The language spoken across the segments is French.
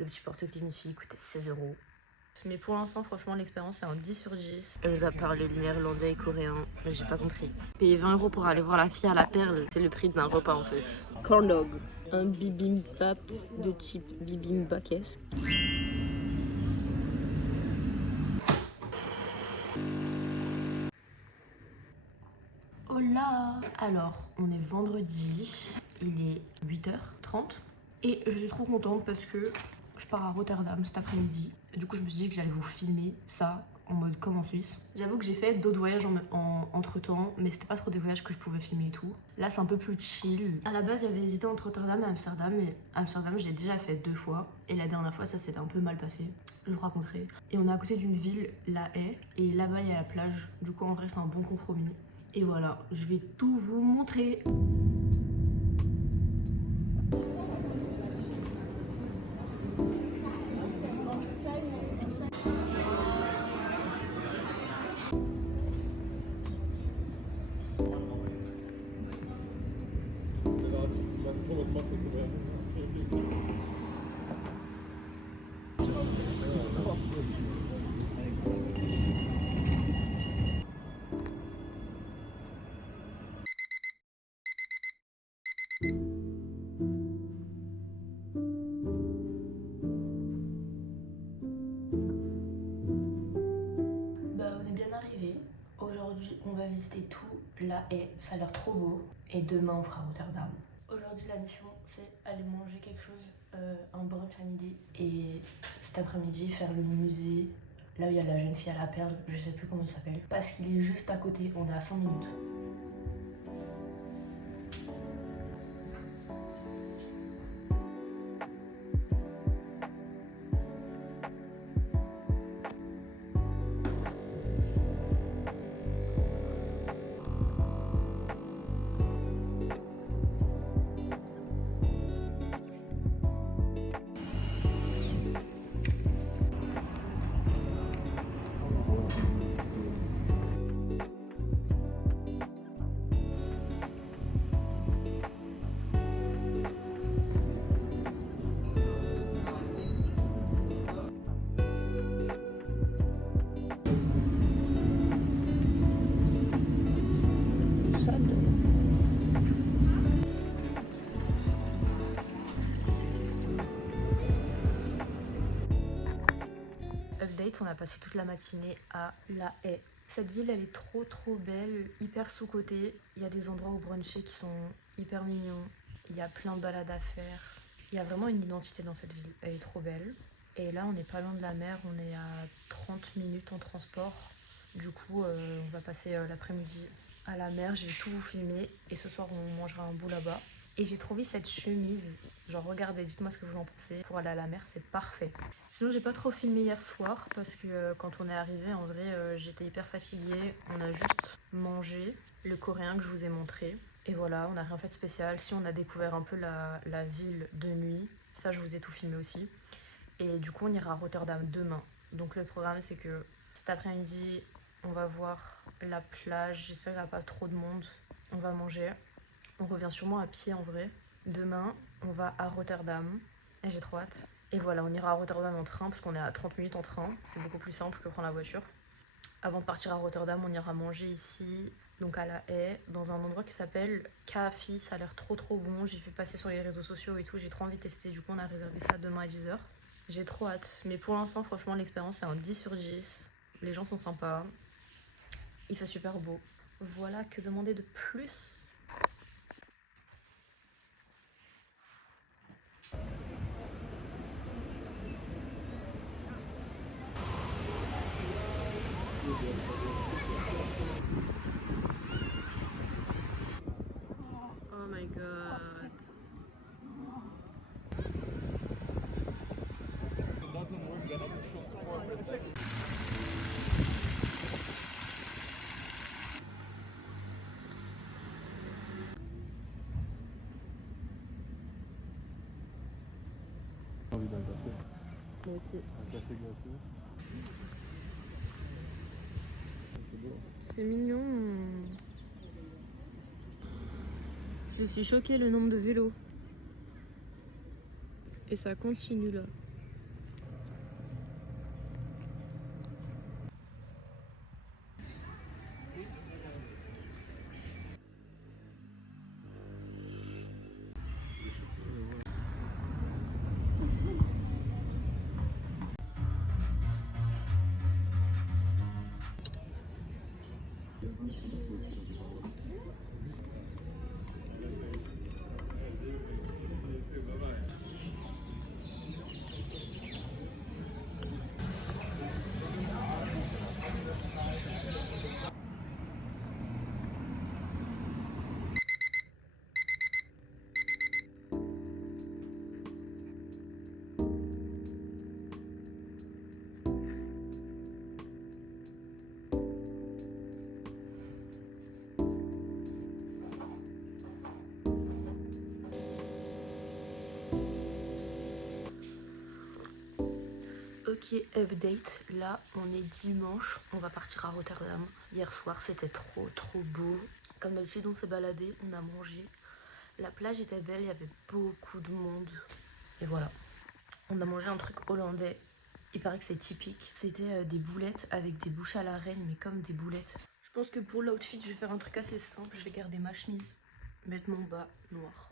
Le petit porte-clés Miffy coûtait 16 €. Mais pour l'instant, franchement, l'expérience c'est un 10 sur 10. Elle nous a parlé le néerlandais et coréen, mais j'ai pas compris. Payer 20 € pour aller voir la fille à la perle, c'est le prix d'un repas en fait. Corn dog, un bibimbap de type bibimbapesque. Hola! Alors, on est vendredi, il est 8h30 et je suis trop contente parce que je pars à Rotterdam cet après-midi. Du coup, je me suis dit que j'allais vous filmer ça en mode comme en Suisse. J'avoue que j'ai fait d'autres voyages entre temps, mais c'était pas trop des voyages que je pouvais filmer et tout. Là, c'est un peu plus chill. À la base, j'avais hésité entre Rotterdam et Amsterdam, mais Amsterdam, j'ai déjà fait 2 fois. Et la dernière fois, ça s'était un peu mal passé. Je vous raconterai. Et on est à côté d'une ville, La Haye, et là-bas, il y a la plage. Du coup, en vrai, c'est un bon compromis. Et voilà, je vais tout vous montrer. On est bien arrivé. Aujourd'hui, on va visiter tout La Haye. Ça a l'air trop beau. Et demain, on fera Rotterdam. Aujourd'hui, la mission, c'est aller manger quelque chose, un brunch à midi. Et cet après-midi, faire le musée. Là où il y a la jeune fille à la perle, je sais plus comment il s'appelle. Parce qu'il est juste à côté, on est à 5 minutes. Update, on a passé toute la matinée à La Haye. Cette ville, elle est trop belle, hyper sous-cotée. Il y a des endroits où bruncher qui sont hyper mignons. Il y a plein de balades à faire. Il y a vraiment une identité dans cette ville. Elle est trop belle. Et là, on n'est pas loin de la mer. On est à 30 minutes en transport. Du coup, on va passer l'après-midi à la mer. Je vais tout vous filmer. Et ce soir, on mangera un bout là-bas. Et j'ai trouvé cette chemise. Genre, regardez, dites-moi ce que vous en pensez. Pour aller à la mer, c'est parfait. Sinon, j'ai pas trop filmé hier soir parce que quand on est arrivé, en vrai, j'étais hyper fatiguée. On a juste mangé le coréen que je vous ai montré. Et voilà, on n'a rien fait de spécial. Si, on a découvert un peu la ville de nuit. Ça, je vous ai tout filmé aussi. Et du coup, on ira à Rotterdam demain. Donc, le programme, c'est que cet après-midi, on va voir la plage. J'espère qu'il n'y a pas trop de monde. On va manger. On revient sûrement à pied en vrai. Demain, on va à Rotterdam. Et j'ai trop hâte. Et voilà, on ira à Rotterdam en train parce qu'on est à 30 minutes en train. C'est beaucoup plus simple que prendre la voiture. Avant de partir à Rotterdam, on ira manger ici, donc à La Haye, dans un endroit qui s'appelle Kafi. Ça a l'air trop bon. J'ai vu passer sur les réseaux sociaux et tout. J'ai trop envie de tester. Du coup, on a réservé ça demain à 10h. J'ai trop hâte. Mais pour l'instant, franchement, l'expérience c'est un 10 sur 10. Les gens sont sympas. Il fait super beau. Voilà, que demander de plus? Oh my god. Envie d'un café. Moi aussi. Un café glacé. C'est beau. C'est mignon. Je suis choquée le nombre de vélos. Et ça continue là. Ok, update. Là, on est dimanche. On va partir à Rotterdam. Hier soir, c'était trop beau. Comme d'habitude, on s'est baladé, on a mangé. La plage était belle, il y avait beaucoup de monde. Et voilà. On a mangé un truc hollandais. Il paraît que c'est typique. C'était des boulettes avec des bouches à la reine, mais comme des boulettes. Je pense que pour l'outfit, je vais faire un truc assez simple. Je vais garder ma chemise, mettre mon bas noir.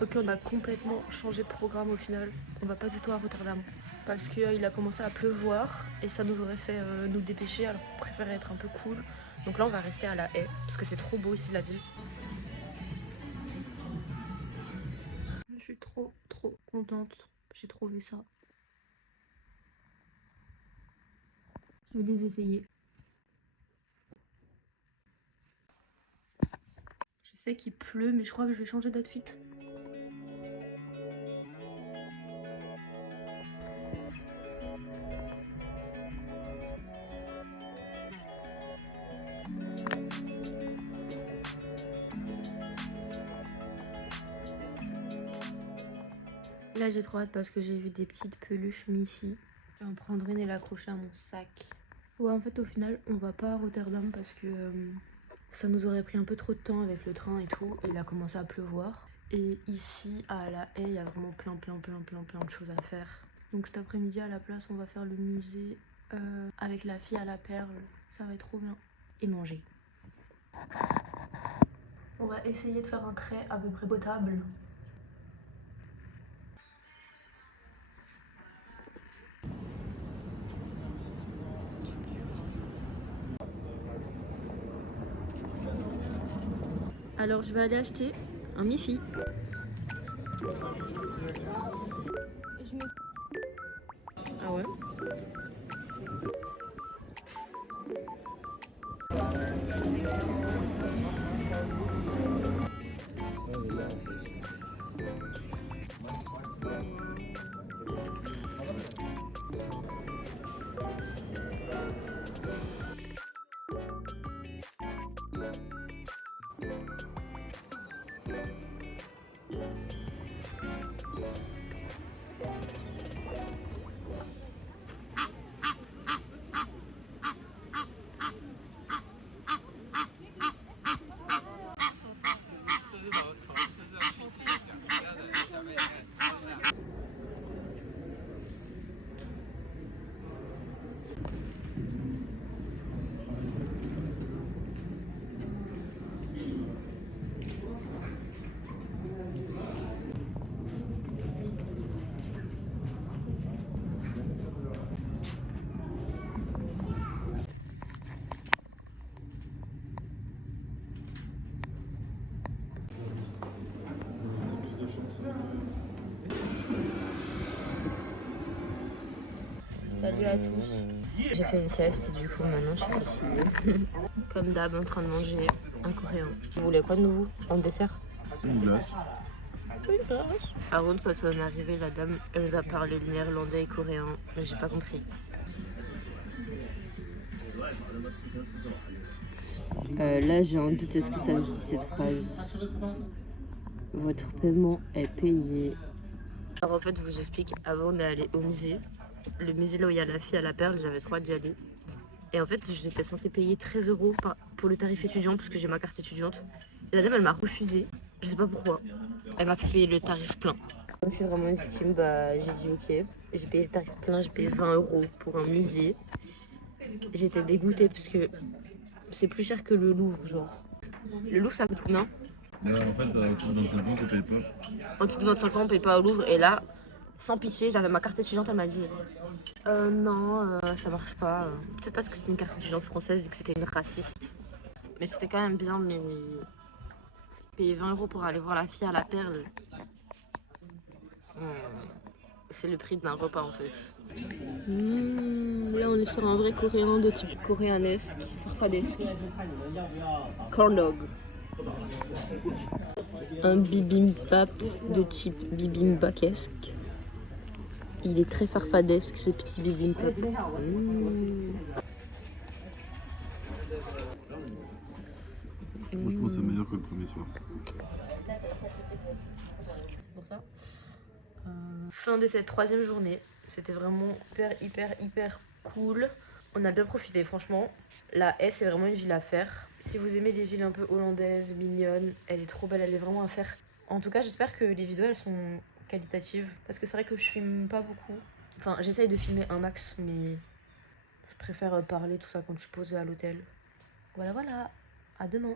Ok, on a complètement changé de programme au final. On va pas du tout à Rotterdam parce qu'il a commencé à pleuvoir et ça nous aurait fait nous dépêcher, alors on préférait être un peu cool. Donc là on va rester à La Haye parce que c'est trop beau ici la ville. Je suis trop contente, j'ai trouvé ça. Je vais les essayer. Je sais qu'il pleut mais je crois que je vais changer d'outfit. Là j'ai trop hâte parce que j'ai vu des petites peluches Miffy. Je vais en prendre une et l'accrocher à mon sac. Ouais, en fait au final on va pas à Rotterdam parce que ça nous aurait pris un peu trop de temps avec le train et tout. Et il a commencé à pleuvoir. Et ici à La Haye il y a vraiment plein de choses à faire. Donc cet après-midi à la place on va faire le musée avec la fille à la perle. Ça va être trop bien. Et manger. On va essayer de faire un trait à peu près potable. Alors je vais aller acheter un Miffy. Ah ouais? Salut à tous. J'ai fait une sieste et du coup maintenant je suis ici. Comme d'hab en train de manger un coréen. Vous voulez quoi de nouveau en dessert? Une glace. Une glace. Par contre quand on est arrivé la dame elle nous a parlé le néerlandais et coréen mais j'ai pas compris. Là j'ai un doute, est-ce que ça se dit cette phrase? Votre paiement est payé. Alors en fait je vous explique, avant on est allé au musée. Le musée là où il y a la fille à la perle, j'avais trop hâte d'y aller. Et en fait j'étais censée payer 13 € pour le tarif étudiant parce que j'ai ma carte étudiante. Et la dame elle m'a refusé, je sais pas pourquoi. Elle m'a fait payer le tarif plein. Comme je suis vraiment une victime, bah j'ai dit ok. J'ai payé le tarif plein, j'ai payé 20 € pour un musée. J'étais dégoûtée parce que c'est plus cher que le Louvre genre. Le Louvre ça coûte combien? En fait, en dessous de 25 ans, tu payes pas. En dessous de 25 ans on paye pas au Louvre et là Sans pitié, j'avais ma carte étudiante, elle m'a dit non, ça marche pas. Peut-être parce que c'était une carte étudiante française et que c'était une raciste. Mais c'était quand même bien, mais payer 20 € pour aller voir la fille à la perle, c'est le prix d'un repas en fait. Là on est sur un vrai coréen de type coréanesque, farfadesque. Corn dog. Un bibimbap de type bibimbapesque. Il est très farfadesque ce petit bibimbap. Franchement, c'est meilleur que le premier soir. C'est pour ça. Fin de cette 3e journée. C'était vraiment hyper cool. On a bien profité, franchement. La Haye, c'est vraiment une ville à faire. Si vous aimez les villes un peu hollandaises, mignonnes, elle est trop belle, elle est vraiment à faire. En tout cas, j'espère que les vidéos, elles sont qualitatives. Parce que c'est vrai que je filme pas beaucoup. Enfin, j'essaye de filmer un max, mais je préfère parler tout ça quand je suis posée à l'hôtel. Voilà. À demain.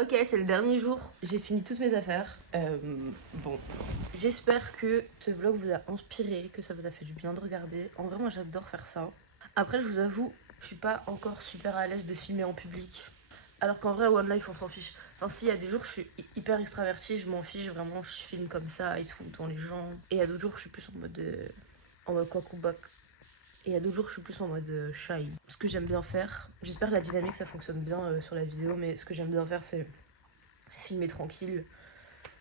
Ok, c'est le dernier jour, j'ai fini toutes mes affaires. Bon, j'espère que ce vlog vous a inspiré, que ça vous a fait du bien de regarder. En vrai, moi j'adore faire ça. Après, je vous avoue, je suis pas encore super à l'aise de filmer en public. Alors qu'en vrai, One Life, on s'en fiche. Enfin, si, il y a des jours, je suis hyper extravertie, je m'en fiche, vraiment, je filme comme ça et tout, devant les gens. Et il y a d'autres jours, je suis plus en mode quoi back. Et il y a d'autres jours, je suis plus en mode shy. Ce que j'aime bien faire, j'espère que la dynamique ça fonctionne bien sur la vidéo, mais ce que j'aime bien faire, c'est filmer tranquille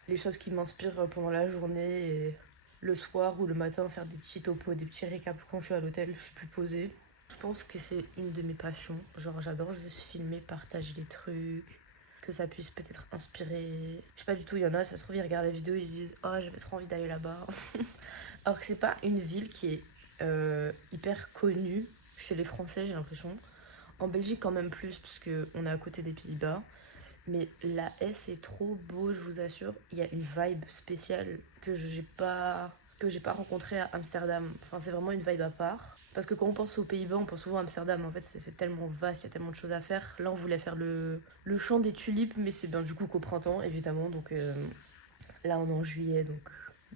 les choses qui m'inspirent pendant la journée et le soir ou le matin faire des petits topos, des petits récaps quand je suis à l'hôtel, je suis plus posée. Je pense que c'est une de mes passions. Genre, j'adore juste filmer, partager les trucs, que ça puisse peut-être inspirer. Je sais pas du tout, il y en a, ça se trouve, ils regardent la vidéo, ils disent oh, j'avais trop envie d'aller là-bas. Alors que c'est pas une ville qui est hyper connue chez les Français, j'ai l'impression. En Belgique, quand même plus, parce qu'on est à côté des Pays-Bas. Mais la Haye, c'est trop beau, je vous assure. Il y a une vibe spéciale que j'ai pas rencontrée à Amsterdam. Enfin, c'est vraiment une vibe à part. Parce que quand on pense aux Pays-Bas, on pense souvent à Amsterdam. En fait, c'est tellement vaste, il y a tellement de choses à faire. Là, on voulait faire le champ des tulipes, mais c'est bien du coup qu'au printemps, évidemment. Donc là, on est en juillet, donc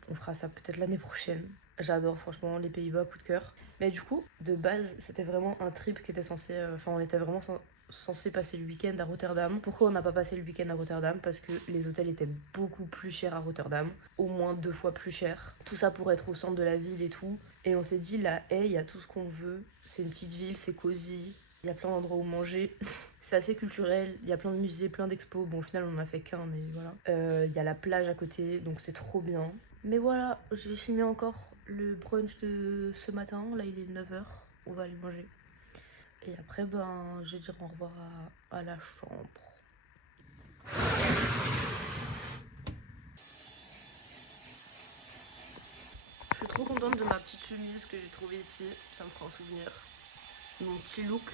on fera ça peut-être l'année prochaine. J'adore, franchement, les Pays-Bas, coup de cœur. Mais du coup, de base, c'était vraiment un trip qui était censé... Enfin, on était vraiment censé passer le week-end à Rotterdam. Pourquoi on n'a pas passé le week-end à Rotterdam? Parce que les hôtels étaient beaucoup plus chers à Rotterdam. Au moins 2 fois plus chers. Tout ça pour être au centre de la ville et tout. Et on s'est dit, la Haye, il y a tout ce qu'on veut. C'est une petite ville, c'est cosy. Il y a plein d'endroits où manger. C'est assez culturel. Il y a plein de musées, plein d'expos. Bon, au final, on en a fait qu'un, mais voilà. Il y a la plage à côté, donc c'est trop bien. Mais voilà, je vais filmer encore le brunch de ce matin. Là, il est 9h. On va aller manger. Et après, je vais dire au revoir à la chambre. Je suis trop contente de ma petite chemise que j'ai trouvée ici. Ça me fera un souvenir. Mon petit look.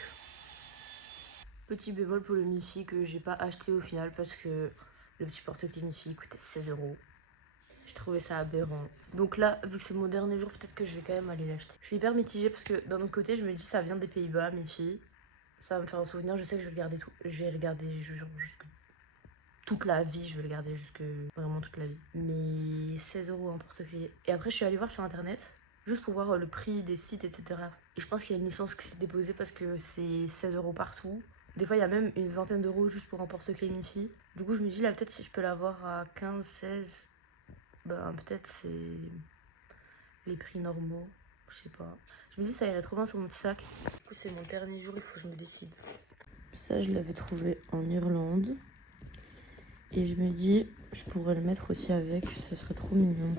Petit bémol pour le Mifi que j'ai pas acheté au final parce que le petit porte-clés Mifi coûtait 16 €. J'ai trouvé ça aberrant. Donc là, vu que c'est mon dernier jour, peut-être que je vais quand même aller l'acheter. Je suis hyper mitigée parce que d'un autre côté, je me dis ça vient des Pays-Bas, Mifi. Ça va me faire un souvenir, je sais que je vais le garder tout. Je vais le garder jusque toute la vie, je vais le garder jusque vraiment toute la vie. Mais 16 € en porte-clés. Et après, je suis allée voir sur internet, juste pour voir le prix des sites, etc. Et je pense qu'il y a une licence qui s'est déposée parce que c'est 16 € partout. Des fois, il y a même une vingtaine d'euros juste pour un porte-clés Mifi. Du coup, je me dis là, peut-être si je peux l'avoir à 15, 16, peut-être c'est les prix normaux. Je sais pas. Je me dis ça irait trop bien sur mon sac. Du coup, c'est mon dernier jour, il faut que je me décide. Ça, je l'avais trouvé en Irlande. Et je me dis, je pourrais le mettre aussi avec, ça serait trop mignon.